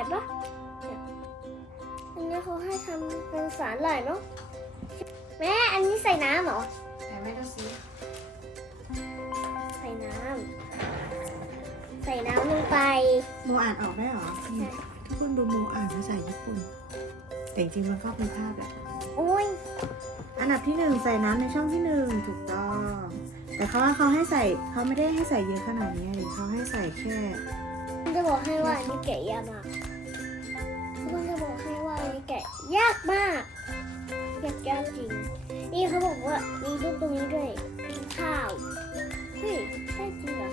ายปะอันนี้เขาให้ทำเป็นสาหร่ายเนาะแม่ อันนี้ใส่น้ำเหรอไหนแม่ดูสใส่น้ำใส่น้ำลงไป โมอ่านออกได้หรอนี่ทุกคนดูโมอ่านภาษาญี่ปุ่น แต่จริงมันก็เป็นภาพแบบอุ้ยอันดับที่หนึ่งใส่น้ำในช่องที่หนึ่งถูกต้อง แต่เขาว่าเขาให้ใส่เขาไม่ได้ให้ใส่เยอะขนาดนี้เขาให้ใส่แค่จะบอกให้ว่าอันนี้เก๋ยามาก ยากมากยากยากจริง นี่เขาบอกว่ามีรูปตรงนี้ด้วยเป็นข้าวเฮ้ยได้จริงเหรอ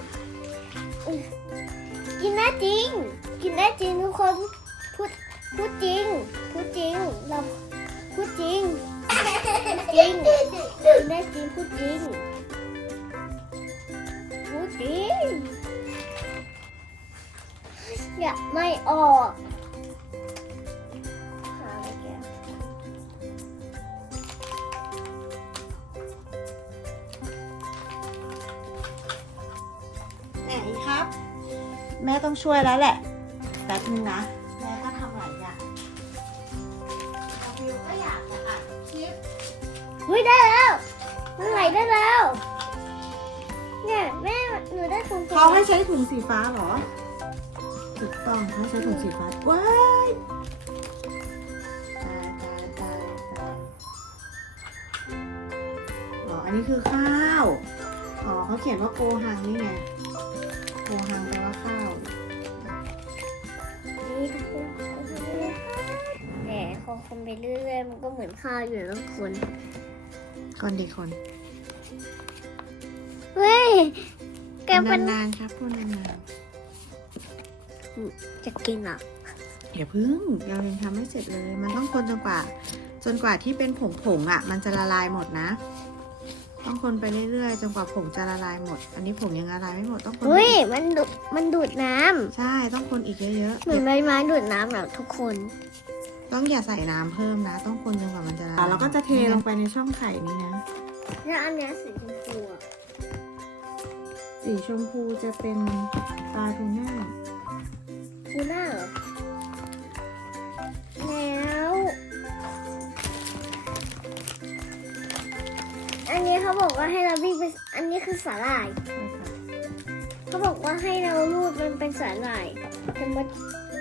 กินได้จริง กินได้จริงทุกคนพูดพูดจริงพูดจริงเราพูดจริงจริงกินได้จริงพูดจริงพูดจริงอย่าไม่ออก ต้องช่วยแล้วแหละแป๊บนึงนะแม่ก็ทำหลายอย่างวิวก็อยากจะอัดคลิปเฮ้ยได้แล้ว มันไหลได้แล้ว เนี่ยแม่หนูได้ตรงตัวเขาให้ใช้ถุงสีฟ้าเหรอ ถูกต้องเขาให้ใช้ถุงสีฟ้าว้ายตายตายตายตายอ๋อ อันนี้คือข้าว อ๋อเขาเขียนว่าโกหังนี่ไง โกหังแปลว่าข้าว นี่ทุกคนแต่พอคนไปเรื่อยๆมันก็เหมือนข้าวอยู่แล้วคนคนดีคน เฮ้ยแกเป็นนานๆครับพูดนานจะกินเหรอๆอย่าพึ่งเรายังทำไม่เสร็จเลย มันต้องคนจนกว่า จนกว่าที่เป็นผงผงๆอะ มันจะละลายหมดนะ ต้องคนไปเรื่อยๆจนกว่าผงจะละลายหมด อันนี้ผงยังละลายไม่หมดต้องคนเฮ้ยอีกมันดูดมันดูดน้ำใช่ต้องคนอีกเยอะเหมือนใบไม้ดูดน้ำแบบทุกคนๆต้องอย่าใส่น้ำเพิ่มนะ ต้องคนจนกว่ามันจะละลายแล้วก็จะเทลงไปในช่องไข่นี้นะแล้วอันเนี้ยสีชมพูอะสีชมพูจะเป็นปลาทูน่าทูน่าเหรอ บอกว่าให้เราวิ่งไปอันนี้คือสาหร่ายใช่ค่ะเขาบอกว่าให้เราลูดมันเป็นสาหร่ายแต่มัน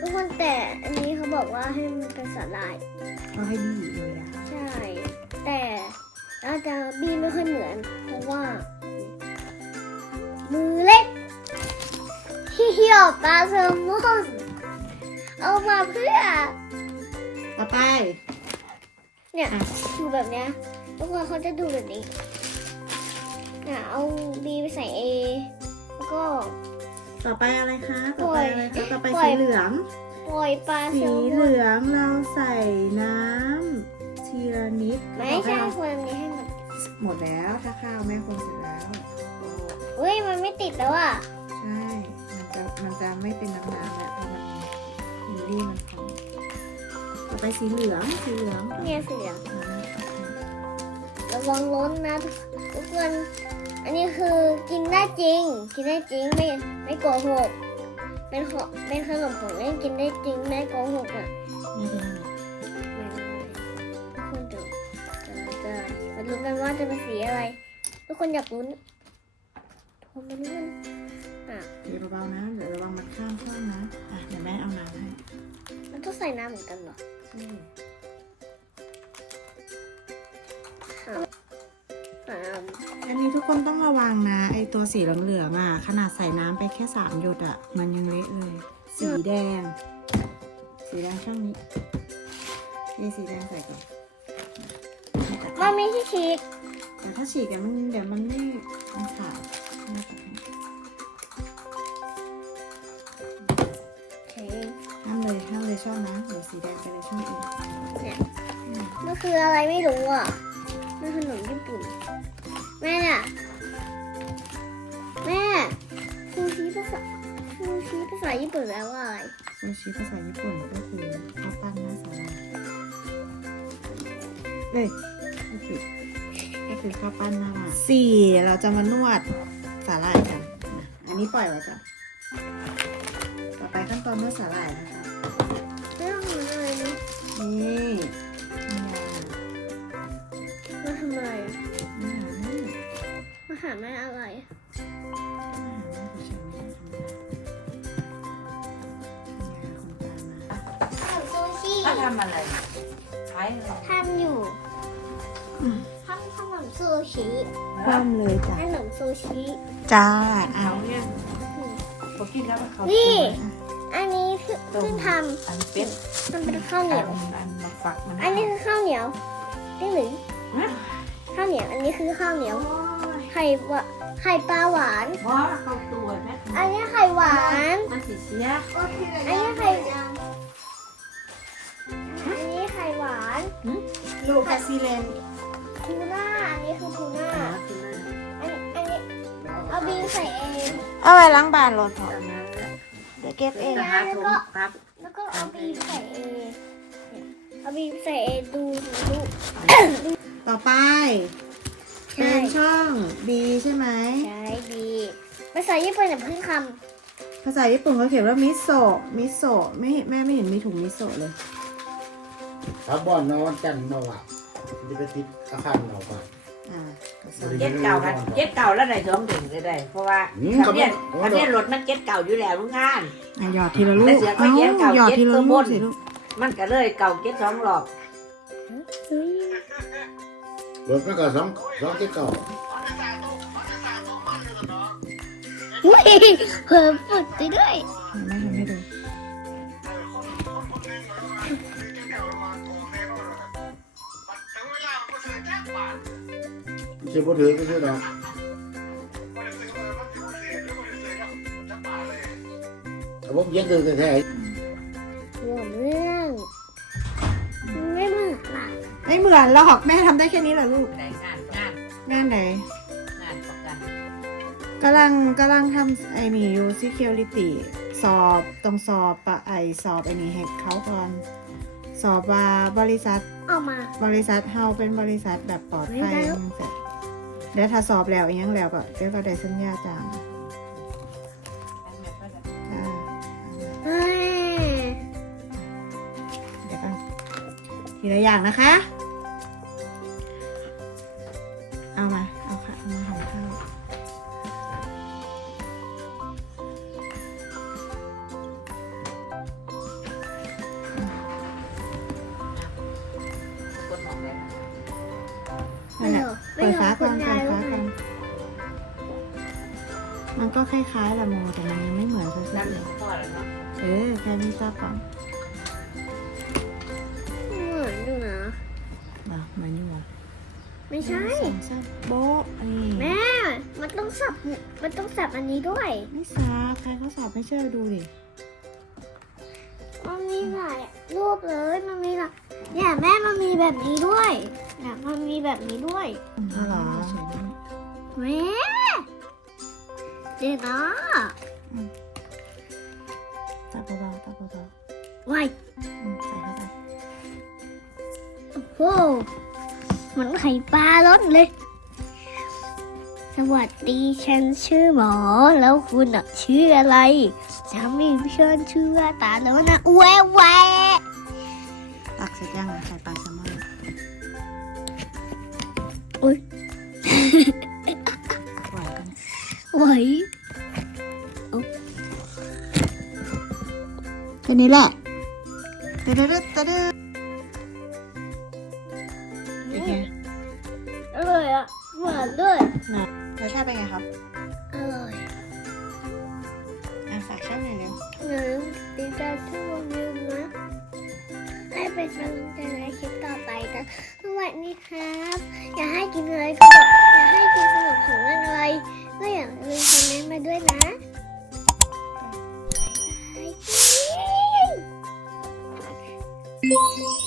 ทุกคนแต่อันนี้เขาบอกว่าให้มันเป็นสาหร่ายก็ให้ดีเลยอะใช่ แต่อาจจะบีไม่ค่อยเหมือนเพราะว่า มือเล็กที่เหี่ยวปลาแซลมอนเอามาเพื่อต่อไป เนี่ยอะดูแบบเนี้ยทุกคนเขาจะดูแบบนี้ เนี่ยเอาบีไปใส่เอแล้วก็ ต่อไปอะไรคะ ต่อไปอะไรคะ ต่อไปปล่อสียเหลือง ปล่อยปลาแซสีลมเหอนลืองเราใส่น้ำทีละนิดไม่ใช่คนนี้ให้มันหมดแล้วถ้าข้าวแม่คนเสร็จแล้ว เฮ้ยมันไม่ติดแล้วอะใช่ มันจะมันจะไม่เป็นน้ำน้ำแล้วเพราะมันมิลลี่มันพองต่อไปสีเหลือง สีเหลืองเนี่ยเสียงอ่าระวังล้นนะทุกคน อันนี้คือกินได้จริง กินได้จริงไม่ไม่โกหก เป็นขอเป็นขนมของเล่นกินได้จริงไม่โกหกอะไม่เป็นไรไม่ไม่ทุกคนจะจะจะมาลุ้นกันว่าจะเป็นสีอะไร ทุกคนอยากลุ้นทุกคนมาลุ้นกันอะเดี๋ยวเบาๆนะเดี๋ยวระวังมันข้ามช่องนะ อะเดี๋ยวแม่เอาน้ำให้ มันต้องใส่น้ำเหมือนกันเหรอ อืม อ่าอันนี้ทุกคนต้องระวังนะ ไอตัวสีเหลืองๆอะ ขนาดใส่น้ำไปแค่สามหยดอะ มันยังเละเลย สีแดง สีแดงช่องนี้นี่สีแดงใส่ก่อนมันไม่ใช่ชีสแต่ถ้าฉีกกันมันเดี๋ยวมันไม่มันขาดแม่ตัดให้โอเคห้ามเลยห้ามเลยช่องนะเดี๋ยวสีแดงไปเลยช่องอื่นเนี่ยอืมมันคืออะไรไม่รู้อะมันขนมญี่ปุ่น แม่น่ะแม่ซูชิภาษาซูชิภาษาญี่ปุ่นแปลว่าอะไรซูชิภาษาญี่ปุ่นก็คือข้าวปั้นหน้าสาลาเอ้ยก็คือก็คือข้าวปั้นหน้าหมาสี่เราจะมานวดสาหร่ายกันนะอันนี้ปล่อยไว้ก่อนต่อไปขั้นตอนนวดสาหร่ายนะคะ ไม่ต้องทำอะไรนะนี่นี่มาทำอะไรอะไม่หาไม่มาหาแม่อะไรทำซูชิ ถ้าทำอะไรใช้ทำอยู่ทำขนมซูชิคว่ำเลยจ้ะขนมซูชิ จ้าเอาเนี่ยพอกินแล้วเขานี่ อันนี้เพิ่งต้เพิ่มงทอันเป็ดำมันเป็นข้าวเหนียว อันมาฝักมันอันนี้คือข้าวเหนียวนี่หรือฮะข้าวเหนียว อันนี้คือข้าวเหนียวไข่หวะไข่ปลาหวานว่าเข้าตัวแม่อันนี้ไข่หวาน มันสิเสียอันนี้ไข่อันนี้ไข่หวานลูกคาซิเลนทูน่า อันนี้คือทูน่า อันนี้อันนี้เอาบีใส่เอง เอาไว้ล้างบานรถเถอะเดี๋ยวเก็บเอง หาถุงครับแล้วก็เอาบีใส่เอง เอาบีใส่เองดูดู ต่อไปใช่ เป็นช่อง B ใช่ไหม ใช่บีภาษาญี่ปุ่นอย่าเพิ่งคภาษาญี่ปุ่นเขาเขียนว่ามิโซะ มิโซะ ไม่เห็นแม่ไม่เห็นมีถุงมิโซะเลย ถ้าบ่อนมาวันจันทร์มาว่ะจะไปติดอาคารเราป่ะอ่าก็ใส่เจ็ดเก่ากันเจ็ดเก่าแล้วไหนท้องถึงจะได้เพราะว่าทะเบียนทะเบียนรถมันเจ็ดเก่าอยู่แล้วทุกงาน อะหยอดทีละลูกแต่เสียงก็เอ้าเขียนเก่าหยอดทีละเจ็ดตัวลูบกนสิลูกมันก็เลยเก่าเจ็ดสองหลอก รถมันก็สองสองที่เก่าำอุ้ยเพิ่มฝึกไปด้วยแม่ทำให้ดูเชื่อบ่ถือก็คือดอกแต่ผมเย็นถือแท้หั เหมือนหรอกแม่ทำได้แค่นี้แหละลูกได้งานงานงานไหนงานประกันกำลังกำลังทำไอ้นี่อยู่ security สอบต้องสอบปะไอสอบไอ้นี่ให้เขาก่อน สอบว่าบริษัทเออกมา บริษัทเฮาเป็นบริษัทแบบปลอดภัยไม่ได้เสร็จแล้วถ้าสอบแล้วอีกอยังแล้วก็เดี๋ยวก็ได้สัญญาจ้างจ้าเฮ้ยเดี๋ยวกันทีละอย่างนะคะ หละไม่เปิดเหรอฝาก่อนไม่เปิดเหรอฝาคุณยายว่าไงก่อนมันก็คล้ายๆละโมแต่มันยังไม่เหมือนซะนั่นเลยพ่อแล้วเนาะเออแค่นี้ก็ก่อนเหมือนอยู่นะมามันอยู่อะไม่ใช่สองสามโบ๊ะนี่แม่มันต้องสับมันต้องสับอันนี้ด้วยไม่สาบใครเขาสอบไม่เชื่อดูดิมันมีหลายรูปเลยมันมีหลายเนี่ยแม่มันมีแบบนี้ด้วย เนี่ยมันมีแบบนี้ด้วยอ๋อเหรอแม่เดี๋ยวนะจับเบาๆจับเบาวายๆอืมใส่เข้าไปโอ้โหเหมือนไข่ปลาล้นเลย สวัสดีฉันชื่อหมอ แล้วคุณอะชื่ออะไรฉันมีเพื่อนชื่อว่าตาแล้วนะแวะแวะ ไหวแค่นี้แหละเด็ดเด็ดเด็ดเด็ดเป็นไงอร่อยอะหวานด้วยรสชาติเป็นไงครับ อร่อยอะฝากช่องหน่อยเร็วหนึ่งติดตามช่องยืมนะให้เป็นกำลังใจในคลิปต่อไปนะสวัสดีครับ อยากให้กินอะไรก็บอกอยากให้กินขนมของอะไร ก็อย่าลืมคอมเมนต์มาด้วยนะบ๊ายบาย